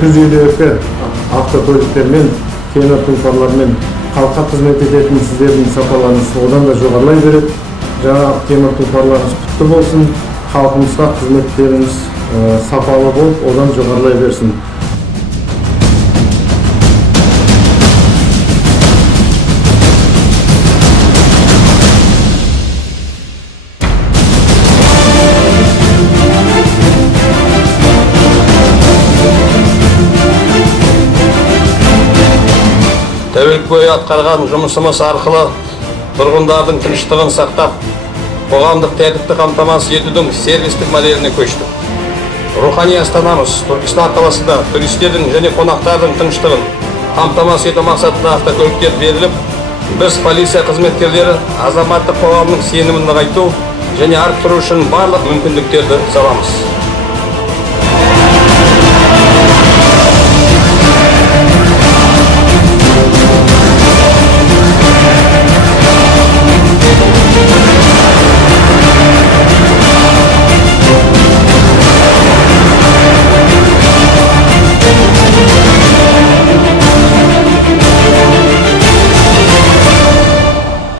252 автокөліктермен, темір тұлпарлармен халыққа қызмет ететін сіздердің сапаларыңыз одан да жоғарылай береді. Жаңа темір тұлпарларыңыз құтты болсын, халқымызға қызметтеріңіз сапалы болып, одан жоғарылай берсін. Тәуелдік бойы атқарған жұмысымыз арқылы тұрғындардың тыныштығын сақтап, қоғамдық тәртіпті қамтамасыз етудің сервистік моделіне көштік. Рухани астанамыз Түркістан қаласында туристердің және қонақтардың тыныштығын қамтамасыз ету мақсатында автокөліктер беріліп, біз полиция қызметкерлері азаматтық қоғамның сенімін нығайту және арттыру үшін барлық мүмкіндіктерді жасаймыз.